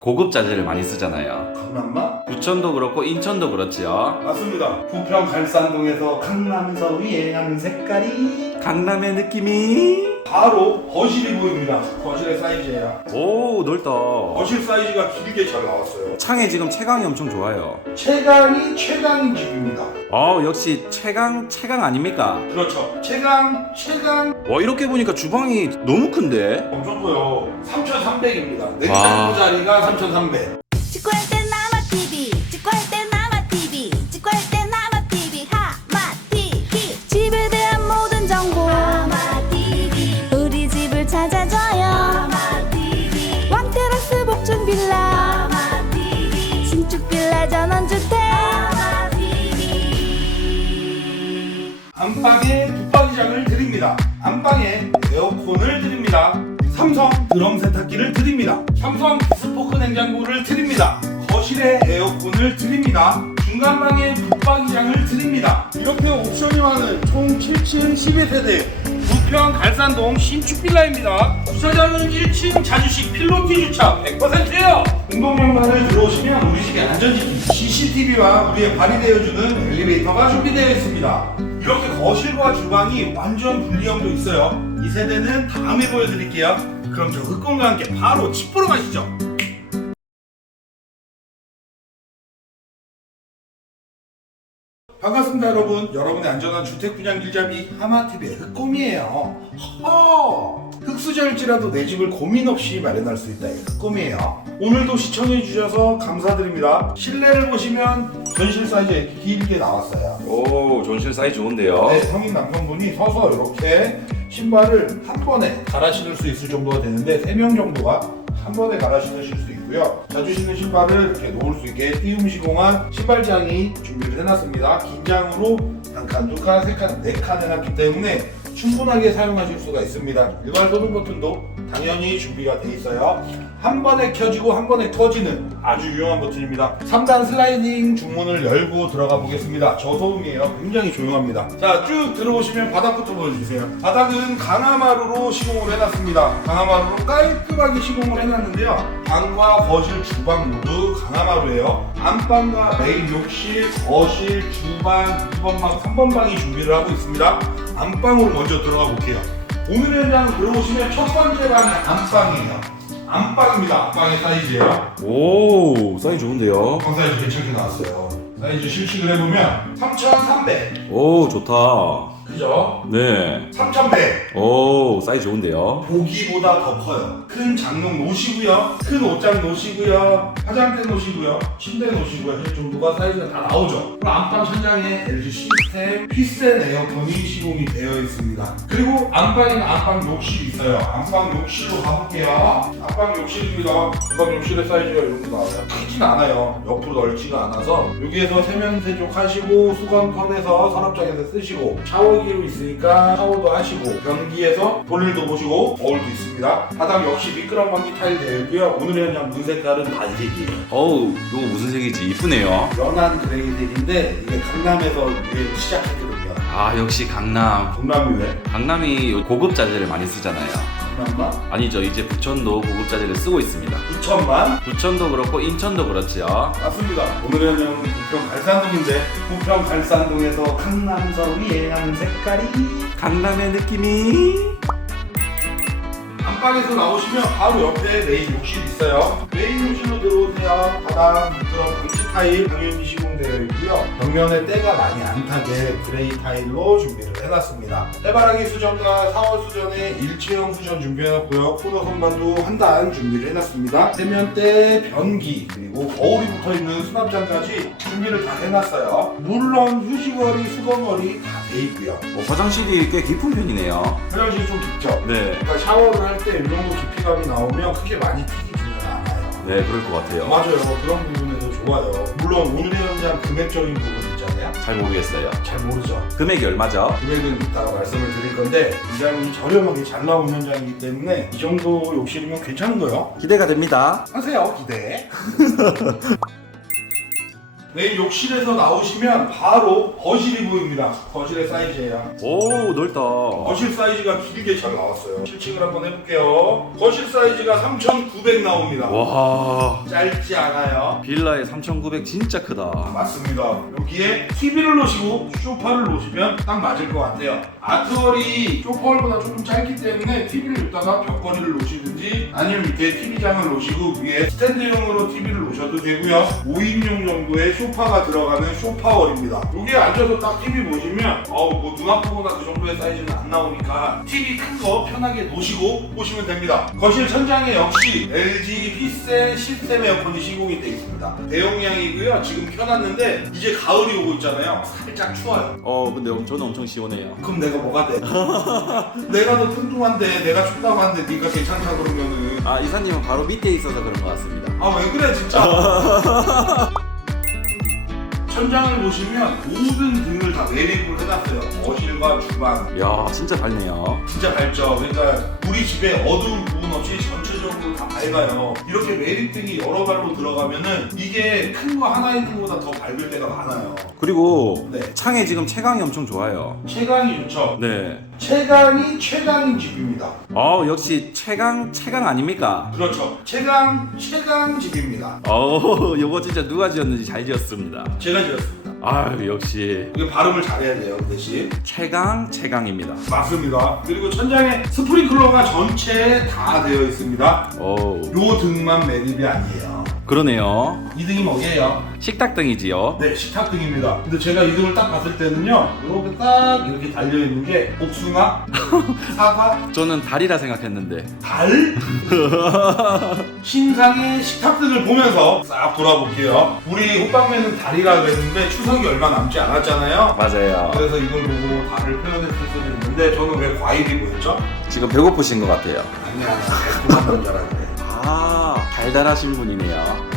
고급 자재를 많이 쓰잖아요. 강남만? 부천도 그렇고 인천도 그렇지요. 맞습니다. 부평 갈산동에서 강남에서 유행하는 색깔이 강남의 느낌이 바로 거실이 보입니다. 거실의 사이즈예요. 오 넓다. 거실 사이즈가 길게 잘 나왔어요. 창에 지금 채광이 엄청 좋아요. 최강이 최강인 집입니다. 어 역시 최강 최강 아닙니까? 그렇죠. 최강 최강 와 이렇게 보니까 주방이 너무 큰데? 엄청 커요. 3,300입니다. 네 와. 냉장고 자리가 3,300. 직구할 땐 드립니다. 안방에 에어컨을 드립니다. 삼성 드럼 세탁기를 드립니다. 삼성 스포크 냉장고를 드립니다. 거실에 에어컨을 드립니다. 중간방에 붙박이장을 드립니다. 이렇게 옵션이 많은 총 7층 12세대 부평 갈산동 신축 빌라입니다. 주차장은 1층 자주식 필로티 주차 100%예요. 운동장만을 들어오시면 우리 집의 안전지킴 CCTV와 우리의 발휘되어주는 엘리베이터가 준비되어 있습니다. 이렇게 거실과 주방이 완전 분리형도 있어요. 이 세대는 다음에 보여드릴게요. 그럼 저 흑공과 함께 바로 집 보러 가시죠. 반갑습니다 여러분 여러분의 안전한 주택 분양 길잡이 하마TV의 흑곰이에요 허 흑수저일지라도 내 집을 고민 없이 마련할 수 있다 이 흑곰이에요 오늘도 시청해 주셔서 감사드립니다 실내를 보시면 전실 사이즈 이렇게 길게 나왔어요 오 전실 사이 좋은데요. 네, 성인 남성분이 서서 이렇게 신발을 한 번에 갈아 신을 수 있을 정도가 되는데 3명 정도가 한 번에 갈아 신으실 수 있고요. 자주 신는 신발을 이렇게 놓을 수 있게 띄움 시공한 신발장이 준비를 해놨습니다. 긴장으로 한 칸, 두 칸, 세 칸, 네칸 해놨기 때문에 충분하게 사용하실 수가 있습니다. 일괄 소등 버튼도 당연히 준비가 돼 있어요. 한 번에 켜지고 한 번에 꺼지는 아주 유용한 버튼입니다. 3단 슬라이딩 중문을 열고 들어가 보겠습니다. 저소음이에요. 굉장히 조용합니다. 자, 쭉 들어보시면 바닥부터 보여주세요. 바닥은 강화마루로 시공을 해놨습니다. 강화마루로 깔끔하게 시공을 해놨는데요. 방과 거실, 주방 모두 강화마루예요. 안방과 메인 욕실, 거실, 주방, 2번방, 3번방이 준비를 하고 있습니다. 안방으로 먼저 들어가 볼게요. 오늘의 현장 들어오시면 첫 번째 방이 안방이에요. 안방입니다. 안방의 사이즈예요. 오 사이 좋은데요. 방 사이즈 괜찮게 나왔어요. 사이즈 실식을 해보면 3,300. 오 좋다. 그죠? 네. 3,100. 오 사이 좋은데요. 보기보다 더 커요. 큰 장롱 놓으시고요. 큰 옷장 놓으시고요. 화장대 놓으시고요. 침대 놓으시고요. 이 정도가 사이즈가 다 나오죠. 그리고 안방 천장에 LG 시스템 피센 에어컨이 시공이 되어 있습니다. 그리고 안방에는 안방 욕실이 있어요. 안방 욕실로 가볼게요. 안방 욕실입니다. 안방 욕실의 사이즈가 이런 거 나와요. 크진 않아요. 옆으로 넓지가 않아서 여기에서 세면 세족 하시고 수건 꺼내서 서랍장에서 쓰시고 샤워 기로 있으니까 샤워도 하시고 변기에서 볼일도 보시고 거울도 있습니다. 바닥 역시 미끄럼 방지 타일 되어 있고요. 오늘의 현장 문 색깔은 단색이에요. 어우 이거 무슨 색이지 이쁘네요. 연한 그레이색인데 이게 강남에서 유행 시작했거든요. 아 역시 강남. 강남 유행? 강남이 고급 자재를 많이 쓰잖아요. 강남만? 아니죠 이제 부천도 고급 자재를 쓰고 있습니다. 9천만? 부천도 그렇고 인천도 그렇지요. 맞습니다. 오늘의 현장은 부평 갈산동인데 부평 갈산동에서 강남에서 유행하는 색깔이 강남의 느낌이 안방에서 나오시면 바로 옆에 메인 욕실 있어요. 메인 욕실로 들어오세요. 바닥, 미끄럼, 방치 타일 당연히 시공되어 있고요. 벽면에 때가 많이 안 타게 그레이 타일로 준비를 해놨습니다. 해바라기 수전과 4월 수전에 일체형 수전 준비해놨고요. 코너 선반도 한 단 준비를 해놨습니다. 세면대, 변기, 그리고 거울이 붙어있는 수납장까지 준비를 다 해놨어요. 물론 휴식거리, 수건거리 다 돼 있고요. 어, 화장실이 꽤 깊은 편이네요. 화장실이 좀 깊죠? 네. 그러니까 샤워를 할 때 이 정도 깊이감이 나오면 크게 많이 튀기지는 않아요. 네 그럴 것 같아요. 맞아요. 그런 부분에서 좋아요. 물론 오늘의 현장 금액적인 부분 있잖아요. 잘 모르겠어요. 잘 모르죠. 금액이 얼마죠? 금액은 이따가 말씀을 드릴 건데 굉장히 저렴하게 잘 나온 현장이기 때문에 이 정도 욕실이면 괜찮은 거예요. 기대가 됩니다. 하세요 기대. 네, 욕실에서 나오시면 바로 거실이 보입니다. 거실의 사이즈예요. 오 넓다. 거실 사이즈가 길게 잘 나왔어요. 실측을 한번 해볼게요. 거실 사이즈가 3,900 나옵니다. 와 짧지 않아요. 빌라에 3,900 진짜 크다. 맞습니다. 여기에 TV를 놓으시고 소파를 놓으시면 딱 맞을 것 같아요. 아트월이 소파월보다 조금 짧기 때문에 TV를 놓다가 벽걸이를 놓으시든지 아니면 밑에 TV장을 놓으시고 위에 스탠드용으로 TV를 놓으셔도 되고요. 5인용 정도의 소파가 들어가는 소파월입니다. 여기에 앉아서 딱 TV 보시면 어우 뭐 눈 아프거나 그 정도의 사이즈는 안 나오니까 TV 큰 거 편하게 놓으시고 보시면 됩니다. 거실 천장에 역시 LG 히센 시스템 에어컨이 시공이 되어 있습니다. 대용량이고요. 지금 켜놨는데 이제 가을이 오고 있잖아요. 살짝 추워요. 어 근데 저는 엄청 시원해요. 그럼 내가 뭐가 돼? 내가 더 뚱뚱한데 내가 춥다고 하는데 네가 괜찮다 그러면은 아 이사님은 바로 밑에 있어서 그런 것 같습니다. 아 왜 그래 진짜 천장을 보시면 모든 등을 다 매립을 해놨어요 거실과 주방 야 진짜 밝네요. 진짜 밝죠 그러니까 우리 집에 어두운 없이 전체적으로 다 밝아요 이렇게 매립등이 여러 발로 들어가면은 이게 큰 거 하나 있는 것보다 더 밝을 때가 많아요 그리고 네 창에 지금 채광이 엄청 좋아요. 채광이 좋죠 네. 채광이 최강인 집입니다 어 역시 최강 최강 아닙니까? 그렇죠 채광 최강 집입니다 어 요거 진짜 누가 지었는지 잘 지었습니다. 제가 지었습니다 아 역시. 이게 발음을 잘해야 돼요 그 대신. 최강 최강입니다. 맞습니다. 그리고 천장에 스프링클러가 전체에 다 되어 있습니다. 오요 등만 매립이 아니에요 그러네요. 이 등이 뭐예요? 식탁등이지요. 네 식탁등입니다 근데 제가 이 등을 딱 봤을 때는요 이렇게 딱 이렇게 달려있는 게 복숭아, 사과, 저는 달이라 생각했는데 달? 신상의 식탁등을 보면서 싹 돌아볼게요 우리 호빵맨은 달이라 그랬는데 추석이 얼마 남지 않았잖아요 맞아요. 그래서 이걸 보고 달을 표현했을 수도 있는데 저는 왜 과일이 보였죠? 지금 배고프신 것 같아요. 아니야 달콤한 남자라 그래 아 달달하신 분이네요.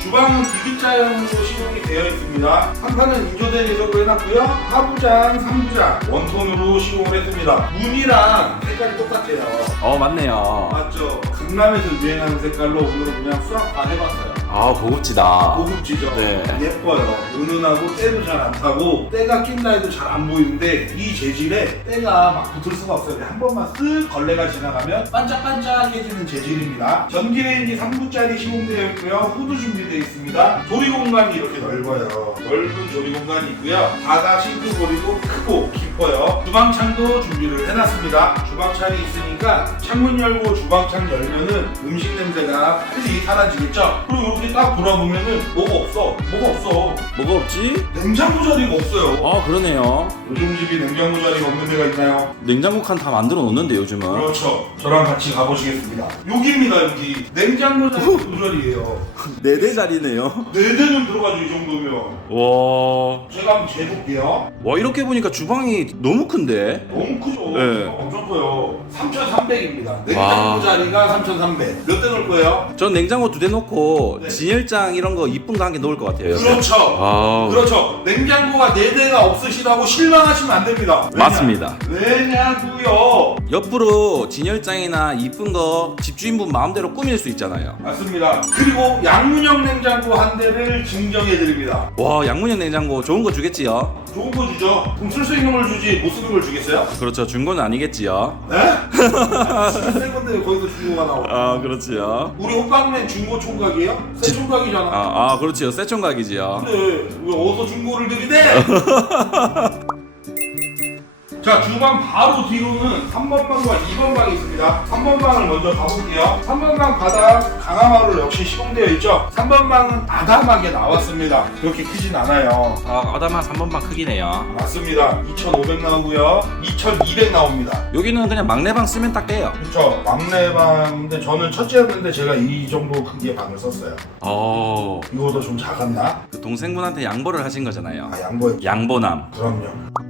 주방은 V자형으로 시공이 되어 있습니다. 상판은 인조된 예석으로 해놨고요. 하부장, 상부장 원톤으로 시공을 했습니다. 문이랑 색깔이 똑같아요. 어 맞네요. 맞죠? 강남에서 유행하는 색깔로 오늘은 그냥 수학 다 해봤어요. 아 고급지다. 고급지죠? 네. 예뻐요. 은은하고 때도 잘 안 타고 때가 낀다 해도 잘 안 보이는데 이 재질에 때가 막 붙을 수가 없어요. 한 번만 쓱 걸레가 지나가면 반짝반짝해지는 재질입니다. 전기 레인지 3구짜리 시공되어 있고요. 후드 준비되어 있습니다. 조리 공간이 이렇게 넓어요. 넓은 조리 공간이 있고요. 바다 싱크볼이고 크고 깊어요. 주방창도 준비를 해놨습니다. 주방창이 있으니까 창문 열고 주방창 열면은 음식 냄새가 빨리 사라지겠죠? 그리고 이렇게 딱 돌아보면은 뭐가 없어. 뭐가 없어. 뭐가 없지? 냉장고 자리가 없어요. 아 그러네요. 요즘 집이 냉장고 자리가 없는 데가 있나요? 냉장고 칸 다 만들어 놓는데 요즘은. 그렇죠. 저랑 같이 가보시겠습니다. 여기입니다, 여기. 냉장고 자리 두 자리예요. 네 대 자리네요. 네 대는 들어가죠, 이 정도면. 와. 제가 한번 재볼게요. 와 이렇게 보니까 주방이 너무 큰데. 너무 크죠? 네. 엄청 커요. 3,300입니다. 냉장고 와. 자리가 3,300. 몇 대 넣을 거예요? 전 냉장고 두 대 놓고 네. 진열장 이런 거 이쁜 거 한 개 놓을 것 같아요. 옆에. 그렇죠. 아. 그렇죠. 냉장고가 네 대가 없으시다고 실망하시면 안 됩니다. 왜냐? 맞습니다. 왜냐고요? 옆으로 진열장이나 이쁜 거 집주인분 마음대로 꾸밀 수 있잖아요. 맞습니다. 그리고 양문형 냉장고 한 대를 증정해 드립니다. 와 양문형 냉장고 좋은 거 주겠지요? 좋은 거 주죠. 그럼 쓸 수 있는 걸 주지 못 쓰는 걸 주겠어요? 그렇죠 중고는 아니겠지요? 네? 새 건데 왜 거기서 중고가 나와? 아 그렇지요. 우리 호빵맨 중고 총각이에요? 새 총각이잖아. 아, 아 그렇지요 새 총각이지요. 근데 왜 어디서 중고를 들이대? 자 주방 바로 뒤로는 3번 방과 2번 방이 있습니다 3번 방을 먼저 가볼게요 3번 방 바닥 강화마루 역시 시공되어 있죠 3번 방은 아담하게 나왔습니다 그렇게 크진 않아요 아 아담한 3번 방 크기네요. 맞습니다 2500 나오고요 2200 나옵니다 여기는 그냥 막내방 쓰면 딱 돼요. 그렇죠 막내 방인데 저는 첫째였는데 제가 이 정도 크기의 방을 썼어요 어. 이거보다 좀 작았나? 그 동생분한테 양보를 하신 거잖아요. 아 양보했죠 양보남. 그럼요.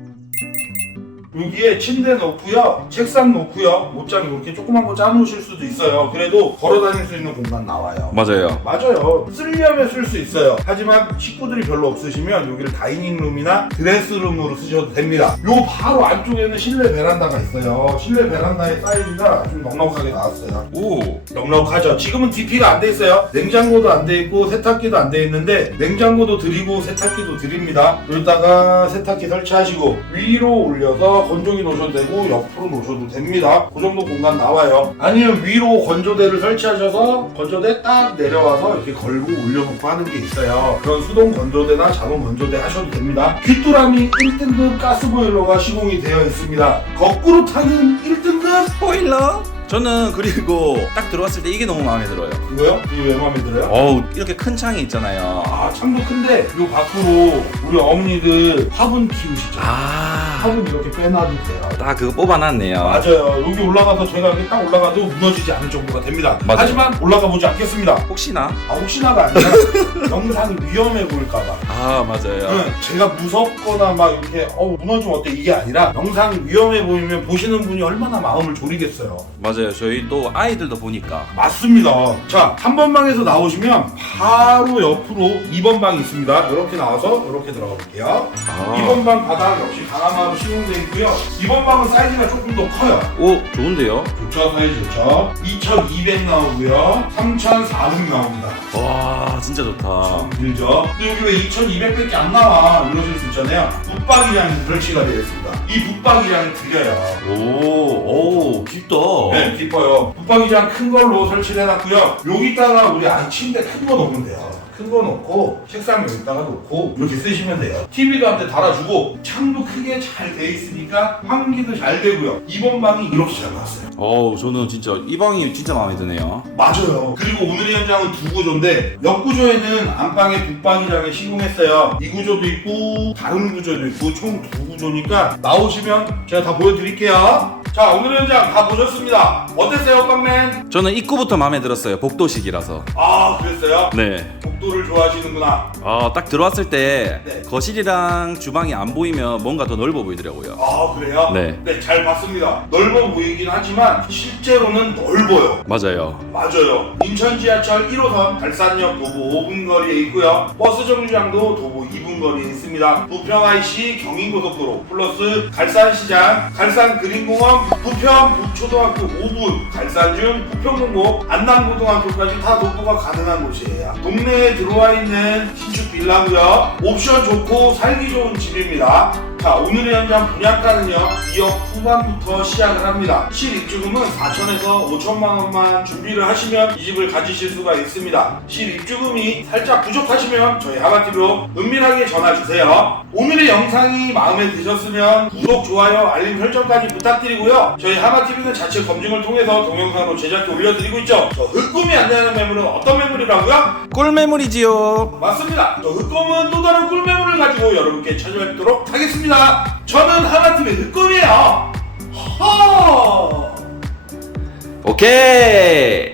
요 여기에 침대 놓고요, 책상 놓고요, 옷장 이렇게 조그만 거 짜놓으실 수도 있어요. 그래도 걸어 다닐 수 있는 공간 나와요. 맞아요. 맞아요. 쓰려면 쓸 수 있어요. 하지만 식구들이 별로 없으시면 여기를 다이닝룸이나 드레스룸으로 쓰셔도 됩니다. 요 바로 안쪽에는 실내 베란다가 있어요. 실내 베란다의 사이즈가 좀 넉넉하게 나왔어요. 오. 넉넉하죠. 지금은 DP가 안 돼 있어요. 냉장고도 안 돼 있고 세탁기도 안 돼 있는데 냉장고도 드리고 세탁기도 드립니다. 여기다가 세탁기 설치하시고 위로 올려서 건조기 놓으셔도 되고 옆으로 놓으셔도 됩니다. 그 정도 공간 나와요. 아니면 위로 건조대를 설치하셔서 건조대 딱 내려와서 이렇게 걸고 올려놓고 하는 게 있어요. 그런 수동 건조대나 자동 건조대 하셔도 됩니다. 귀뚜라미 1등급 가스보일러가 시공이 되어 있습니다. 거꾸로 타는 1등급 스포일러? 저는 그리고 딱 들어왔을 때 이게 너무 마음에 들어요. 이거요? 이게 왜 마음에 들어요? 어우, 이렇게 큰 창이 있잖아요. 아 창도 큰데 요 밖으로 우리 어머니들 화분 키우시죠? 아. 화분 이렇게 빼놔도 돼요. 딱 그거 뽑아놨네요. 맞아요. 여기 올라가서 제가 이렇게 딱 올라가도 무너지지 않을 정도가 됩니다. 맞아요. 하지만 올라가 보지 않겠습니다. 혹시나? 아 혹시나가 아니라 영상이 위험해 보일까봐. 아, 맞아요. 응, 제가 무섭거나 막 이렇게 어 무너지면 어때 이게 아니라 영상이 위험해 보이면 보시는 분이 얼마나 마음을 졸이겠어요. 맞아요. 저희 또 아이들도 보니까. 맞습니다. 자, 3번 방에서 나오시면 바로 옆으로 2번 방이 있습니다. 이렇게 나와서 이렇게 들어가 볼게요. 아. 2번 방 바닥 역시 강화마루 시공되어 있고요. 2번 방은 사이즈가 조금 더 커요. 오, 좋은데요? 좋죠, 사이즈 좋죠. 2200 나오고요. 3400 나옵니다. 와, 진짜 좋다. 길죠? 근데 여기 왜 2200밖에 안 나와? 이러실 수 있잖아요. 붙박이장이 설치가 되어 있습니다. 이 붙박이장이 드려요. 오, 오, 깊다. 네, 깊어요. 붙박이장 큰 걸로 설치를 해놨고요. 여기다가 우리 아이 침대 큰거 놓으면 돼요. 큰 거 놓고 책상 여기다가 놓고 이렇게 쓰시면 돼요. TV도 한대 달아주고 창도 크게 잘 돼 있으니까 환기도 잘 되고요. 이번 방이 이렇게 잘 나왔어요. 어우, 저는 진짜 이 방이 진짜 마음에 드네요. 맞아요. 그리고 오늘의 현장은 두 구조인데 옆 구조에는 안방에 붙박이장에 시공했어요. 이 구조도 있고 다른 구조도 있고 총 두 구조니까 나오시면 제가 다 보여드릴게요. 자 오늘의 현장 다 보셨습니다. 어땠어요, 빵맨? 저는 입구부터 마음에 들었어요. 복도식이라서. 아 그랬어요? 네. 복도 를 좋아하시는구나. 아, 딱 들어왔을 때 네. 거실이랑 주방이 안 보이면 뭔가 더 넓어 보이더라고요. 아 그래요? 네. 잘 봤습니다. 넓어 보이긴 하지만 실제로는 넓어요. 맞아요. 맞아요. 인천 지하철 1호선 달산역 도보 5분 거리에 있고요. 버스 정류장도 도보 2분 거리에 있습니다. 부평 IC 경인고속도로 플러스 갈산시장, 갈산 그린공원, 부평 북초등학교 5분, 갈산중, 부평공고, 안남고등학교까지 다 도보가 가능한 곳이에요. 동네에 들어와 있는 신축 빌라고요. 옵션 좋고 살기 좋은 집입니다. 자 오늘의 현장 분양가는요 2억 후반부터 시작을 합니다 실 입주금은 4천에서 5천만 원만 준비를 하시면 이 집을 가지실 수가 있습니다 실 입주금이 살짝 부족하시면 저희 하마TV로 은밀하게 전화주세요 오늘의 영상이 마음에 드셨으면 구독, 좋아요, 알림 설정까지 부탁드리고요 저희 하마TV는 자체 검증을 통해서 동영상으로 제작해 올려드리고 있죠 저 흑꿈이 안내하는 매물은 어떤 매물이라고요? 꿀매물이지요. 맞습니다. 저 흑검은 또 다른 꿀매물을 가지고 여러분께 찾아뵙도록 하겠습니다. 저는 하나팀의 흑검이에요. 허! 오케이.